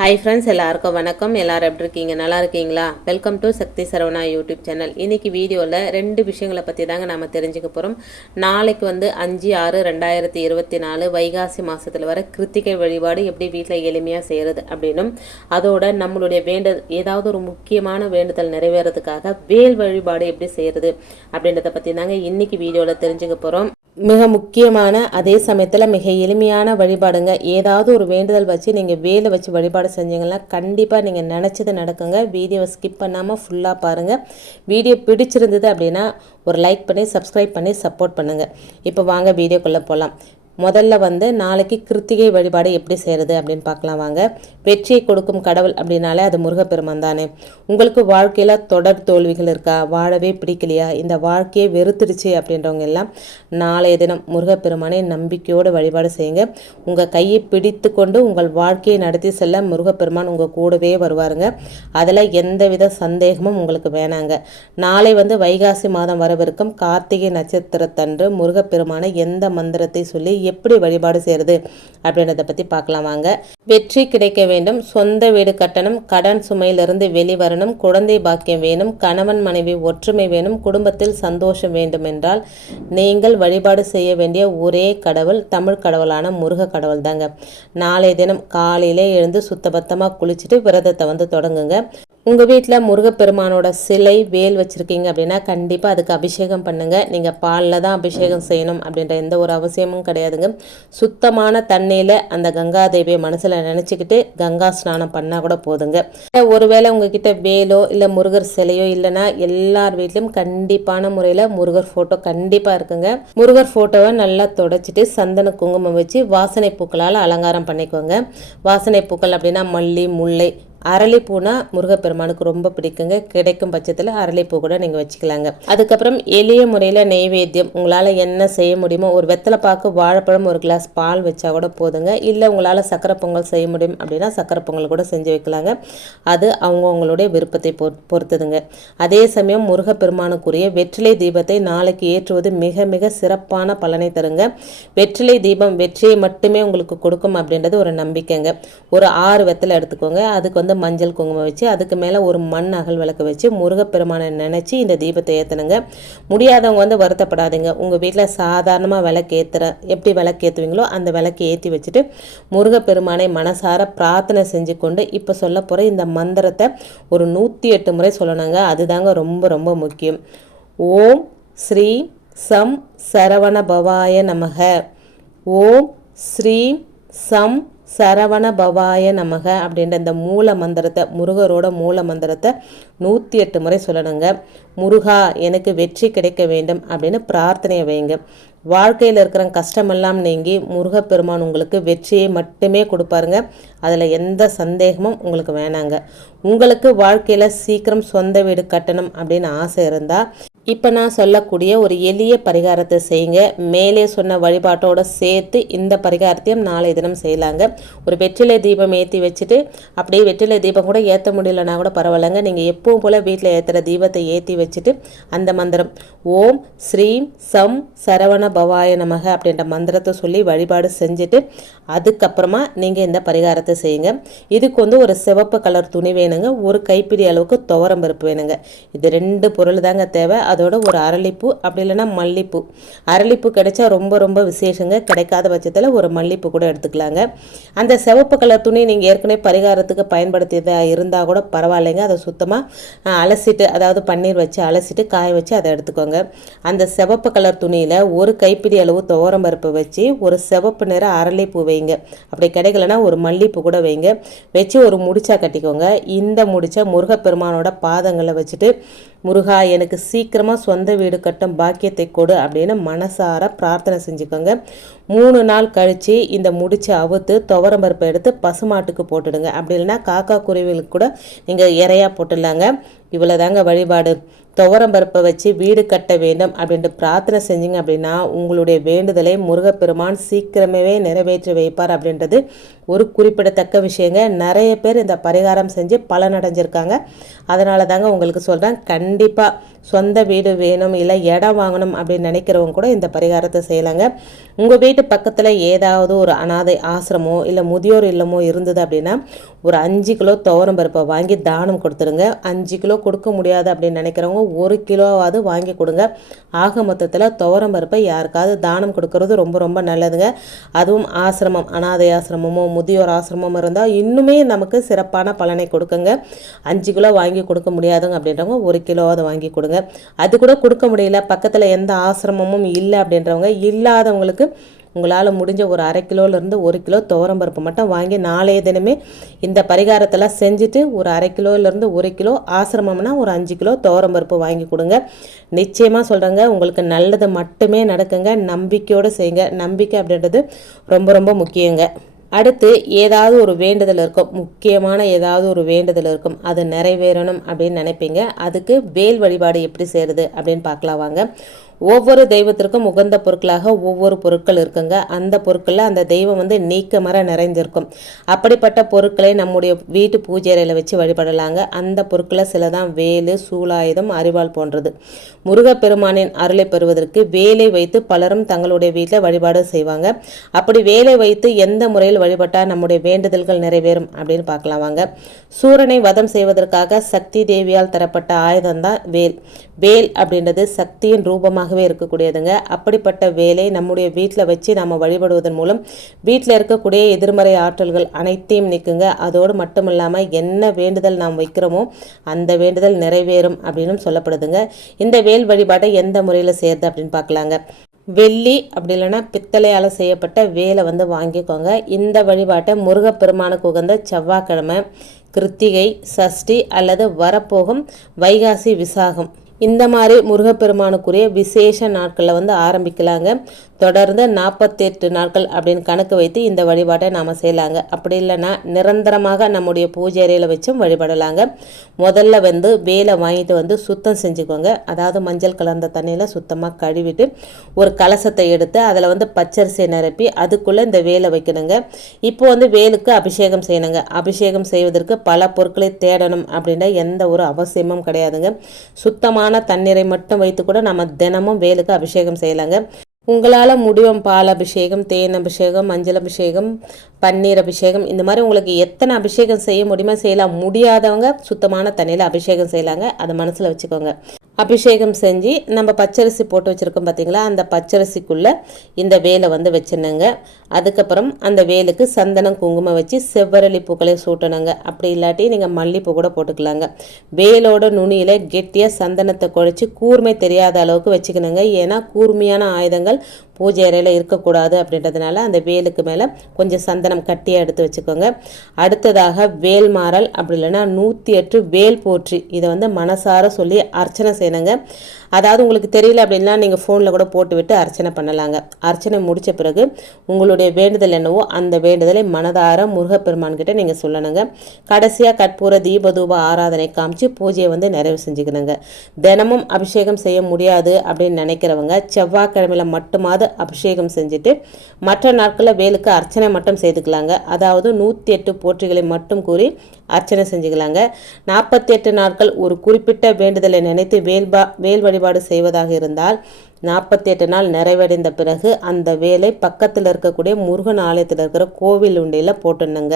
Hi friends எல்லாருக்கும் வணக்கம். எல்லாரும் எப்படி இருக்கீங்க? நல்லா இருக்கீங்களா? Welcome to Sakthi Saravana YouTube channel இன்றைக்கி வீடியோவில் ரெண்டு விஷயங்களை பற்றி தாங்க நம்ம தெரிஞ்சுக்க போகிறோம் நாளைக்கு வந்து அஞ்சு ஆறு ரெண்டாயிரத்தி இருபத்தி நாலு வைகாசி மாதத்தில் வர கிருத்திகை வழிபாடு எப்படி வீட்டில் எளிமையாக செய்கிறது அப்படின்னும் அதோட நம்மளுடைய வேண்டு ஏதாவது ஒரு முக்கியமான வேண்டுதல் நிறைவேறதுக்காக வேல் வழிபாடு எப்படி செய்கிறது அப்படின்றத பற்றி தாங்க இன்றைக்கி வீடியோவில் தெரிஞ்சுக்க போகிறோம் மிக முக்கியமான அதே சமயத்தில் மிக எளிமையான வழிபாடுங்க. ஏதாவது ஒரு வேண்டுதல் வச்சு நீங்கள் வேலை வச்சு வழிபாடு செஞ்சீங்கன்னா கண்டிப்பாக நீங்கள் நினச்சது நடக்குங்க. வீடியோவை ஸ்கிப் பண்ணாமல் ஃபுல்லாக பாருங்கள் வீடியோ பிடிச்சிருந்தது அப்படின்னா ஒரு லைக் பண்ணி சப்ஸ்கிரைப் பண்ணி சப்போர்ட் பண்ணுங்கள் இப்போ வாங்க வீடியோக்குள்ளே போகலாம் முதல்ல வந்து நாளைக்கு கிருத்திகை வழிபாடு எப்படி செய்கிறது அப்படின்னு பார்க்கலாம் வாங்க. வெற்றியை கொடுக்கும் கடவுள் அப்படின்னாலே அது முருகப்பெருமான் தானே. உங்களுக்கு வாழ்க்கையில் தொடர் தோல்விகள் இருக்கா? வாழவே பிடிக்கலையா? இந்த வாழ்க்கையை வெறுத்துடுச்சு அப்படின்றவங்க எல்லாம் நாளைய தினம் முருகப்பெருமானை நம்பிக்கையோடு வழிபாடு செய்யுங்க. உங்கள் கையை பிடித்து கொண்டு உங்கள் வாழ்க்கையை நடத்தி செல்ல முருகப்பெருமான் உங்கள் கூடவே வருவாருங்க. அதில் எந்தவித சந்தேகமும் உங்களுக்கு வேணாங்க. நாளை வந்து வைகாசி மாதம் வரவிருக்கும் கார்த்திகை நட்சத்திரத்தன்று முருகப்பெருமானை எந்த மந்திரத்தை சொல்லி எப்படி வழிபாடு செய்கிறது அப்படின்றத பற்றி பார்க்கலாம் வாங்க. வெற்றி கிடைக்க வேண்டும். சொந்த வீடு கட்டணம். கடன் சுமையிலிருந்து வெளிவரணும். குழந்தை பாக்கியம் வேணும். கணவன் மனைவி ஒற்றுமை வேணும். குடும்பத்தில் சந்தோஷம் வேண்டும் என்றால் நீங்கள் வழிபாடு செய்ய வேண்டிய ஒரே கடவுள் தமிழ் கடவுளான முருக கடவுள் தாங்க நாளைய தினம் காலையிலே எழுந்து சுத்தபத்தமாக குளிச்சுட்டு விரதத்தை வந்து தொடங்குங்க. உங்கள் வீட்டில் முருகப்பெருமானோட சிலை வேல் வச்சுருக்கீங்க அப்படின்னா கண்டிப்பாக அதுக்கு அபிஷேகம் பண்ணுங்கள் நீங்கள் பாலில் தான் அபிஷேகம் செய்யணும் அப்படின்ற எந்த ஒரு அவசியமும் கிடையாதுங்க. சுத்தமான தண்ணியில் அந்த கங்கா தேவியை மனசில் நினச்சிக்கிட்டு கங்கா ஸ்நானம் பண்ணால் கூட போதுங்க. ஒருவேளை உங்ககிட்ட வேலோ இல்லை முருகர் சிலையோ இல்லைன்னா எல்லார் வீட்லையும் கண்டிப்பான முறையில் முருகர் ஃபோட்டோ கண்டிப்பாக இருக்குங்க. முருகர் ஃபோட்டோவை நல்லா தொடச்சிட்டு சந்தன குங்குமம் வச்சு வாசனை பூக்களால் அலங்காரம் பண்ணிக்கோங்க. வாசனை பூக்கள் அப்படின்னா மல்லி முல்லை அரளிப்பூனா முருகப்பெருமானுக்கு ரொம்ப பிடிக்குங்க. கிடைக்கும் பட்சத்தில் அரளிப்பூ கூட நீங்கள் வச்சுக்கலாங்க. அதுக்கப்புறம் எளிய முறையில் நெய்வேத்தியம் உங்களால் என்ன செய்ய முடியுமோ ஒரு வெத்தலை பாக்கு வாழைப்பழம் ஒரு கிளாஸ் பால் வச்சா கூட போதுங்க. இல்லை உங்களால் சக்கரை பொங்கல் செய்ய முடியும் அப்படின்னா சக்கரை பொங்கல் கூட செஞ்சு வைக்கலாங்க. அது அவங்கவுங்களுடைய விருப்பத்தை பொ பொறுத்ததுங்க. அதே சமயம் முருகப்பெருமானுக்குரிய வெற்றிலை தீபத்தை நாளைக்கு ஏற்றுவது மிக மிக சிறப்பான பலனை தருங்க. வெற்றிலை தீபம் வெற்றியை மட்டுமே உங்களுக்கு கொடுக்கும் அப்படின்றது ஒரு நம்பிக்கைங்க. ஒரு ஆறு வெத்தலை எடுத்துக்கோங்க. அதுக்கு வந்து வந்து மஞ்சள் குங்குமம் வச்சு அதுக்கு மேலே ஒரு மண் அகல் விளக்கு வச்சு முருகப்பெருமானை நினச்சி இந்த தீபத்தை ஏற்றணுங்க முடியாதவங்க வந்து வருத்தப்படாதீங்க. உங்கள் வீட்டில் சாதாரணமாக விளக்கு ஏற்றுற எப்படி விளக்கு ஏற்றுவீங்களோ அந்த விளக்கு ஏற்றி வச்சுட்டு முருகப்பெருமானை மனசார பிரார்த்தனை செஞ்சு கொண்டு இப்போ சொல்ல போகிற இந்த மந்திரத்தை ஒரு நூற்றி எட்டு முறை சொல்லணுங்க. அதுதாங்க ரொம்ப ரொம்ப முக்கியம். ஓம் ஸ்ரீ சம் சரவண பவாய நமக. ஓம் ஸ்ரீ சம் சரவண பவாய நமக அப்படின்ற இந்த மூல மந்திரத்தை முருகரோட மூல மந்திரத்தை நூற்றி எட்டு முறை சொல்லணுங்க. முருகா எனக்கு வெற்றி கிடைக்க வேண்டும் அப்படின்னு பிரார்த்தனையை வைங்க வாழ்க்கையில் இருக்கிற கஷ்டமெல்லாம் நீங்கி முருகப்பெருமான் உங்களுக்கு வெற்றியை மட்டுமே கொடுப்பாருங்க. அதில் எந்த சந்தேகமும் உங்களுக்கு வேணாங்க. உங்களுக்கு வாழ்க்கையில் சீக்கிரம் சொந்த வீடு கட்டணும் அப்படின்னு ஆசை இருந்தால் இப்போ நான் சொல்லக்கூடிய ஒரு எளிய பரிகாரத்தை செய்யுங்க. மேலே சொன்ன வழிபாட்டோடு சேர்த்து இந்த பரிகாரத்தையும் நாளை தினம் செய்யலாங்க. ஒரு வெற்றிலை தீபம் ஏற்றி வச்சுட்டு அப்படியே வெற்றிலை தீபம் கூட ஏற்ற முடியலன்னா கூட பரவாயில்லைங்க. நீங்கள் எப்பவும் போல் வீட்டில் ஏற்றுற தீபத்தை ஏற்றி வச்சு வச்சுட்டு அந்த மந்திரம். ஓம் ஸ்ரீம் சம் சரவண பவாய நமக அப்படின்ற மந்திரத்தை சொல்லி வழிபாடு செஞ்சுட்டு அதுக்கப்புறமா நீங்கள் இந்த பரிகாரத்தை செய்யுங்க. இதுக்கு வந்து ஒரு சிவப்பு கலர் துணி வேணுங்க. ஒரு கைப்பிடி அளவுக்கு துவரம் பருப்பு வேணுங்க. இது ரெண்டு பொருள் தாங்க தேவை. அதோட ஒரு அரளிப்பூ அப்படி இல்லைன்னா மல்லிப்பூ. அரளிப்பூ கிடைச்சா ரொம்ப ரொம்ப விசேஷங்க. கிடைக்காத பட்சத்தில் ஒரு மல்லிப்பூ கூட எடுத்துக்கலாங்க. அந்த சிவப்பு கலர் துணி நீங்கள் ஏற்கனவே பரிகாரத்துக்கு பயன்படுத்தியதாக இருந்தால் கூட பரவாயில்லைங்க. அதை சுத்தமாக அலசிட்டு அதாவது பன்னீர் வச்சு வச்சு அலசிட்டு காய வச்சு அதை எடுத்துக்கோங்க. அந்த சிவப்பு கலர் துணியில் ஒரு கைப்பிடி அளவு துவரம் பருப்பு வச்சு ஒரு சிவப்பு நிற அரளிப்பூ வைங்க. அப்படி கிடைக்கலனா ஒரு மல்லிப்பூ கூட வைங்க. வச்சு ஒரு முடிச்சா கட்டிக்கோங்க. இந்த முடிச்ச முருகப்பெருமானோட பாதங்களை வச்சுட்டு முருகா எனக்கு சீக்கிரமாக சொந்த வீடு கட்டும் பாக்கியத்தை கொடு அப்படின்னு மனசார பிரார்த்தனை செஞ்சுக்கோங்க. மூணு நாள் கழித்து இந்த முடிச்சு அவுத்து துவரம் பருப்பை எடுத்து பசுமாட்டுக்கு போட்டுடுங்க. அப்படி இல்லைன்னா காக்கா குருவிகளுக்கு கூட நீங்கள் இறையாக போட்டுடலாங்க. இவ்வளோதாங்க வழிபாடு. துவரம் பருப்பை வச்சு வீடு கட்ட வேண்டும் அப்படின்ட்டு பிரார்த்தனை செஞ்சீங்க அப்படின்னா உங்களுடைய வேண்டுதலை முருகப்பெருமான் சீக்கிரமே நிறைவேற்றி வைப்பார் அப்படின்றது ஒரு குறிப்பிடத்தக்க விஷயங்க. நிறைய பேர் இந்த பரிகாரம் செஞ்சு பலனடைஞ்சிருக்காங்க. அதனால தாங்க உங்களுக்கு சொல்கிறேன் கண்டிப்பாக சொந்த வீடு வேணும் இல்லை இடம் வாங்கணும் அப்படின்னு நினைக்கிறவங்க கூட இந்த பரிகாரத்தை செய்யலாங்க. உங்கள் வீட்டு பக்கத்தில் ஏதாவது ஒரு அனாதை ஆசிரமோ இல்லை முதியோர் இல்லமோ இருந்தது அப்படின்னா ஒரு அஞ்சு கிலோ துவரம் பருப்பை வாங்கி தானம் கொடுத்துருங்க அஞ்சு கிலோ கொடுக்க முடியாது அப்படின்னு நினைக்கிறவங்க ஒரு கிலோவாவது வாங்கி கொடுங்க. ஆக மொத்தத்தில் துவரம் பருப்பை யாருக்காவது தானம் கொடுக்கறது ரொம்ப ரொம்ப நல்லதுங்க. அதுவும் ஆசிரமம் அனாதை ஆசிரமமோ முதியோர் ஆசிரமம் இருந்தால் இன்னுமே நமக்கு சிறப்பான பலனை கொடுக்குங்க. அஞ்சு கிலோ வாங்கி கொடுக்க முடியாதுங்க அப்படின்றவங்க ஒரு கிலோவாவது வாங்கி கொடுங்க. அது கூட கொடுக்க முடியல. பக்கத்தில் எந்த ஆசிரமமும் இல்லை அப்படின்றவங்க இல்லாதவங்களுக்கு உங்களால் முடிஞ்ச ஒரு அரை கிலோலேருந்து ஒரு கிலோ துவரம்பருப்பு மட்டும் வாங்கி நாளைய தினமே இந்த பரிகாரத்தெல்லாம் செஞ்சுட்டு ஒரு அரை கிலோலேருந்து ஒரு கிலோ ஆசிரமம்னா ஒரு அஞ்சு கிலோ துவரம்பருப்பு வாங்கி கொடுங்க. நிச்சயமாக சொல்கிறேங்க உங்களுக்கு நல்லது மட்டுமே நடக்குங்க. நம்பிக்கையோடு செய்யுங்க. நம்பிக்கை அப்படின்றது ரொம்ப ரொம்ப முக்கியங்க. அடுத்து ஏதாவது ஒரு வேண்டுதல் இருக்கும். முக்கியமான ஏதாவது ஒரு வேண்டுதல் இருக்கும். அது நிறைவேறணும் அப்படின்னு நினைப்பீங்க. அதுக்கு வேல் வழிபாடு எப்படி செய்கிறது அப்படின்னு பார்க்கலாம் வாங்க. ஒவ்வொரு தெய்வத்திற்கும் உகந்த பொருட்களாக ஒவ்வொரு பொருட்கள் இருக்குங்க. அந்த பொருட்களில் அந்த தெய்வம் வந்து நீக்க மர நிறைஞ்சிருக்கும் அப்படிப்பட்ட பொருட்களை நம்முடைய வீட்டு பூஜை அறையில் வச்சு வழிபடலாங்க. அந்த பொருட்களை சில தான் வேலு சூலாயுதம் அறிவால் போன்றது. முருகப்பெருமானின் அருளை பெறுவதற்கு வேலை வைத்து பலரும் தங்களுடைய வீட்டில் வழிபாடு செய்வாங்க. அப்படி வேலை வைத்து எந்த முறையில் வழிபட்டால் நம்முடைய வேண்டுதல்கள் நிறைவேறும் அப்படின்னு பார்க்கலாம் வாங்க. சூரனை வதம் செய்வதற்காக சக்தி தேவியால் தரப்பட்ட ஆயுதம் தான் வேல். வேல் அப்படின்றது சக்தியின் ரூபமாக ரூபமாகவே இருக்கக்கூடியதுங்க. அப்படிப்பட்ட வேலை நம்முடைய வீட்டில் வச்சு நம்ம வழிபடுவதன் மூலம் வீட்டில் இருக்கக்கூடிய எதிர்மறை ஆற்றல்கள் அனைத்தையும் நிற்குங்க அதோடு மட்டும் இல்லாமல் என்ன வேண்டுதல் நாம் வைக்கிறோமோ அந்த வேண்டுதல் நிறைவேறும் அப்படின்னு சொல்லப்படுதுங்க. இந்த வேல் வழிபாட்டை எந்த முறையில் செய்யறது அப்படின்னு பார்க்கலாங்க. வெள்ளி அப்படி இல்லைன்னா பித்தளையால் செய்யப்பட்ட வேலை வந்து வாங்கிக்கோங்க. இந்த வழிபாட்டை முருகப்பெருமானுக்கு உகந்த செவ்வாய்க்கிழமை கிருத்திகை சஷ்டி அல்லது வரப்போகும் வைகாசி விசாகம் இந்த மாதிரி முருகப்பெருமானுக்குரிய விசேஷ நாட்களில் வந்து ஆரம்பிக்கலாங்க. தொடர்ந்து நாற்பத்தெட்டு நாட்கள் அப்படின்னு கணக்கு வைத்து இந்த வழிபாட்டை நாம் செய்யலாங்க. அப்படி இல்லைன்னா நிரந்தரமாக நம்முடைய பூஜை அறையில் வச்சும் வழிபடலாங்க. முதல்ல வந்து வேலை வாங்கிட்டு வந்து சுத்தம் செஞ்சுக்கோங்க. அதாவது மஞ்சள் கலந்த தண்ணியில் சுத்தமாக கழுவிட்டு ஒரு கலசத்தை எடுத்து அதில் வந்து பச்சரிசியை நிரப்பி அதுக்குள்ளே இந்த வேலை வைக்கணுங்க. இப்போ வந்து வேலுக்கு அபிஷேகம் செய்யணுங்க. அபிஷேகம் செய்வதற்கு பல பொருட்களை தேடணும் அப்படின்ற எந்த ஒரு அவசியமும் கிடையாதுங்க. சுத்தமான தண்ணீரை மட்டும் வைத்து கூட நம்ம தினமும் வேலுக்கு அபிஷேகம் செய்யலாங்க. உங்களால் முடியும் பால் அபிஷேகம் தேன் அபிஷேகம் மஞ்சள் அபிஷேகம் பன்னீர் அபிஷேகம். இந்த மாதிரி உங்களுக்கு எத்தனை அபிஷேகம் செய்ய முடியுமோ செய்யலாம். முடியாதவங்க சுத்தமான தண்ணியில் அபிஷேகம் செய்யலாங்க. அதை மனசில் வச்சுக்கோங்க. அபிஷேகம் செஞ்சு நம்ம பச்சரிசி போட்டு வச்சுருக்கோம் பார்த்தீங்களா அந்த பச்சரிசிக்குள்ளே இந்த வேலை வந்து வச்சிடணுங்க. அதுக்கப்புறம் அந்த வேலுக்கு சந்தனம் குங்குமம் வச்சு செவ்வரளி பூக்களை சூட்டணுங்க. அப்படி இல்லாட்டி நீங்கள் மல்லிப்பூ கூட போட்டுக்கலாங்க. வேலோட நுனியில் கெட்டியாக சந்தனத்தை குழைச்சி கூர்மை தெரியாத அளவுக்கு வச்சுக்கணுங்க. ஏன்னா கூர்மையான ஆயுதங்கள் பூஜை அறையில் இருக்கக்கூடாது அப்படின்றதுனால அந்த வேலுக்கு மேலே கொஞ்சம் சந்தனம் கட்டியாக எடுத்து வச்சுக்கோங்க. அடுத்ததாக வேல் மாறல் அப்படி இல்லைன்னா நூற்றி எட்டு வேல் போற்றி. இதை வந்து மனசார சொல்லி அர்ச்சனை செய்யணுங்க அதாவது உங்களுக்கு தெரியல அப்படின்னா நீங்கள் ஃபோனில் கூட போட்டுவிட்டு அர்ச்சனை பண்ணலாங்க. அர்ச்சனை முடித்த பிறகு உங்களுடைய வேண்டுதல் என்னவோ அந்த வேண்டுதலை மனதார முருகப்பெருமான்கிட்ட நீங்கள் சொல்லணுங்க. கடைசியாக கற்பூர தீபதூப ஆராதனை காமிச்சு பூஜையை வந்து நிறைவு செஞ்சுக்கணுங்க. தினமும் அபிஷேகம் செய்ய முடியாது அப்படின்னு நினைக்கிறவங்க செவ்வாய்க்கிழமையில் மட்டுமாவது அபிஷேகம் செஞ்சுட்டு மற்ற நாட்களில் வேலுக்கு அர்ச்சனை மட்டும் செய்துக்கலாங்க. அதாவது நூற்றி எட்டு போற்றிகளை மட்டும் கூறி அர்ச்சனை செஞ்சுக்கலாங்க. நாற்பத்தி எட்டு நாட்கள் ஒரு குறிப்பிட்ட வேண்டுதலை நினைத்து வேல்பா வேல் வழிபாடு செய்வதாக இருந்தால் நாற்பத்தி எட்டு நாள் நிறைவடைந்த பிறகு அந்த வேலை பக்கத்தில் இருக்கக்கூடிய முருகன் ஆலயத்தில் இருக்கிற கோவில் உண்டியில் போட்டுடணுங்க.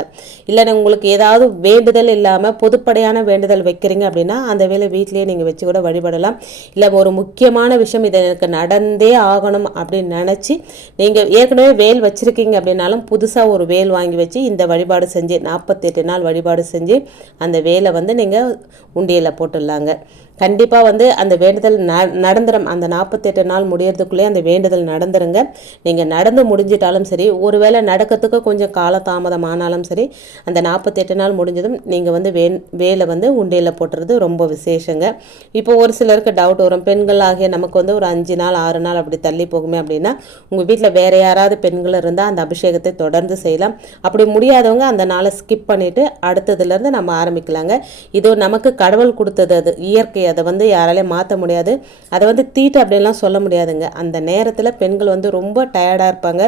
இல்லை உங்களுக்கு ஏதாவது வேண்டுதல் இல்லாமல் பொதுப்படையான வேண்டுதல் வைக்கிறீங்க அப்படின்னா அந்த வேலை வீட்லேயே நீங்கள் வச்சு கூட வழிபடலாம். இல்லை ஒரு முக்கியமான விஷயம் இதை எனக்கு நடந்தே ஆகணும் அப்படின்னு நினச்சி நீங்கள் ஏற்கனவே வேல் வச்சுருக்கீங்க அப்படின்னாலும் புதுசாக ஒரு வேல் வாங்கி வச்சு இந்த வழிபாடு செஞ்சு நாற்பத்தெட்டு நாள் வழிபாடு செஞ்சு அந்த வேலை வந்து நீங்கள் உண்டியில் போட்டுடலாங்க. கண்டிப்பாக வந்து அந்த வேண்டுதல் ந நடந்துடும் அந்த நாற்பத்தெட்டு நாள் நாள் முடியறதுக்குள்ளே அந்த வேண்டுதல் நடந்துருங்க. நீங்கள் நடந்து முடிஞ்சிட்டாலும் சரி ஒருவேளை நடக்கிறதுக்கு கொஞ்சம் காலதாமதம் ஆனாலும் சரி அந்த நாற்பத்தெட்டு நாள் முடிஞ்சதும் நீங்கள் வந்து வே வேலை வந்து உண்டியில் போட்டுறது ரொம்ப விசேஷங்க. இப்போ ஒரு சிலருக்கு டவுட் வரும். பெண்கள் ஆகிய நமக்கு வந்து ஒரு அஞ்சு நாள் ஆறு நாள் அப்படி தள்ளி போகுமே அப்படின்னா உங்கள் வீட்டில் வேறு யாராவது பெண்கள் இருந்தால் அந்த அபிஷேகத்தை தொடர்ந்து செய்யலாம். அப்படி முடியாதவங்க அந்த நாளை ஸ்கிப் பண்ணிவிட்டு அடுத்ததுலேருந்து நம்ம ஆரம்பிக்கலாங்க. இது நமக்கு கடவுள் கொடுத்தது அது இயற்கை. அதை வந்து யாராலையும் மாற்ற முடியாது. அதை வந்து தீட்டு அப்படின்லாம் சொல்ல முடியாதுங்க. அந்த நேரத்தில் பெண்கள் வந்து ரொம்ப டயர்டாக இருப்பாங்க.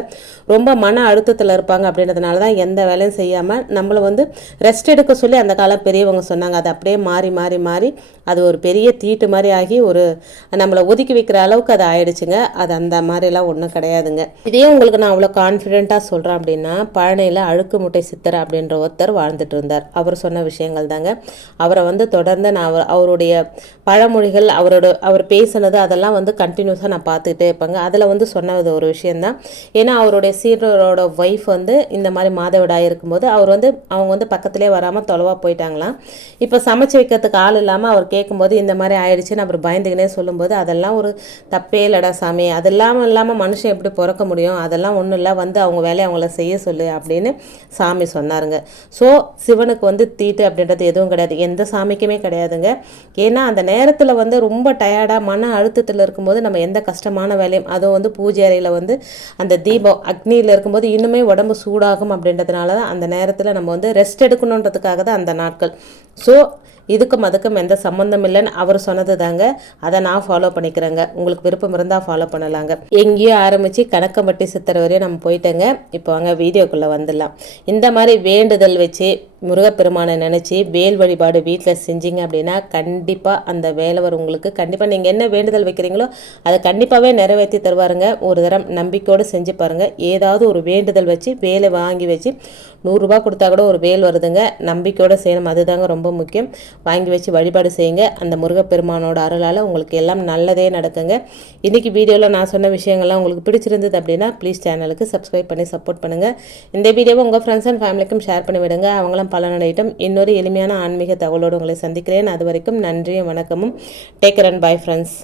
ரொம்ப மன அழுத்தத்தில் இருப்பாங்க அப்படின்றதுனால தான் எந்த வேலையும் செய்யாமல் நம்மளை வந்து ரெஸ்ட் எடுக்க சொல்லி அந்த காலம் பெரியவங்க சொன்னாங்க. அது அப்படியே மாறி மாறி மாறி அது ஒரு பெரிய தீட்டு மாதிரி ஆகி ஒரு நம்மளை ஒதுக்கி வைக்கிற அளவுக்கு அது ஆயிடுச்சுங்க. அது அந்த மாதிரிலாம் ஒன்றும் கிடையாதுங்க. இதே உங்களுக்கு நான் அவ்வளோ கான்ஃபிடென்ட்டாக சொல்கிறேன் அப்படின்னா பழனியில் அழுக்கு முட்டை சித்தர் அப்படின்ற ஒருத்தர் வாழ்ந்துட்டு இருந்தார். அவர் சொன்ன விஷயங்கள் தாங்க. அவரை வந்து தொடர்ந்து நான் அவர் அவருடைய பழமொழிகள் அவரோட அவர் பேசினது அதெல்லாம் வந்து கண்டினியூஸாக நான் பார்த்துக்கிட்டே இருப்பேங்க. அதில் வந்து சொன்னது ஒரு விஷயந்தான் ஏன்னா அவருடைய சீடரோட ஒய்ஃப் வந்து இந்த மாதிரி மாதவிடாய் இருக்கும்போது அவர் வந்து அவங்க வந்து பக்கத்துலேயே வராமல் தொலைவாக போயிட்டாங்களாம். இப்போ சமைச்சு வைக்கிறதுக்கு ஆள் இல்லாமல் அவர் கேட்கும்போது இந்த மாதிரி ஆயிடுச்சுன்னு அப்புறம் பயந்துக்கினே சொல்லும்போது அதெல்லாம் ஒரு தப்பே இல்லடா சாமி. அதெல்லாம் இல்லாமல் மனுஷன் எப்படி பிறக்க முடியும்? அதெல்லாம் ஒன்றும் இல்லை. வந்து அவங்க வேலையை அவங்கள செய்ய சொல்லு அப்படின்னு சாமி சொன்னாருங்க. ஸோ சிவனுக்கு வந்து தீட்டு அப்படின்றது எதுவும் கிடையாது. எந்த சாமிக்குமே கிடையாதுங்க. ஏன்னா அந்த நேரத்தில் வந்து ரொம்ப டயர்டாக மன அழுத்தத்தில் இருக்கும்போது நம்ம எந்த கஷ்டமான வேலையும் அதுவும் வந்து பூஜை அறையில் வந்து அந்த தீபம் அக்னியில் இருக்கும்போது இன்னுமே உடம்பு சூடாகும் அப்படின்றதுனால தான் அந்த நேரத்தில் நம்ம வந்து ரெஸ்ட் எடுக்கணுன்றதுக்காக தான் அந்த நாட்கள். ஸோ இதுக்கும் அதுக்கும் எந்த சம்மந்தம் இல்லைன்னு அவர் சொன்னது தாங்க அதை நான் ஃபாலோ பண்ணிக்கிறேங்க. உங்களுக்கு விருப்பம் இருந்தால் ஃபாலோ பண்ணலாங்க. எங்கேயோ ஆரம்பித்து கணக்கம்பட்டி சித்தர் வரையும் நம்ம போயிட்டேங்க. இப்போ வாங்க வீடியோக்குள்ளே வந்துடலாம். இந்த மாதிரி வேண்டுதல் வச்சு முருகப்பெருமானை நினச்சி வேல் வழிபாடு வீட்டில் செஞ்சீங்க அப்படின்னா கண்டிப்பாக அந்த வேலவர் உங்களுக்கு கண்டிப்பாக நீங்கள் என்ன வேண்டுதல் வைக்கிறீங்களோ அதை கண்டிப்பாகவே நிறைவேற்றி தருவாருங்க. ஒரு தரம் நம்பிக்கையோடு செஞ்சு பாருங்கள் ஏதாவது ஒரு வேண்டுதல் வச்சு வேலை வாங்கி வச்சு நூறுரூபா கொடுத்தா கூட ஒரு வேல் வருதுங்க. நம்பிக்கையோடு செய்யணும். அதுதாங்க ரொம்ப முக்கியம். வாங்கி வச்சு வழிபாடு செய்யுங்க. அந்த முருகப்பெருமானோட அருளால் உங்களுக்கு எல்லாம் நல்லதே நடக்குங்க. இன்றைக்கி வீடியோவில் நான் சொன்ன விஷயங்கள்லாம் உங்களுக்கு பிடிச்சிருந்தது அப்படின்னா ப்ளீஸ் சேனலுக்கு சப்ஸ்கிரைப் பண்ணி சப்போர்ட் பண்ணுங்கள் இந்த வீடியோவை உங்கள் ஃப்ரெண்ட்ஸ் அண்ட் ஃபேமிலிக்கும் ஷேர் பண்ணி விடுங்க. அவங்களாம் பலனடையட்டும். இன்னொரு எளிமையான ஆன்மீக தகவலோடு உங்களை சந்திக்கிறேன். அது வரைக்கும் நன்றியும் வணக்கமும். Take and bye friends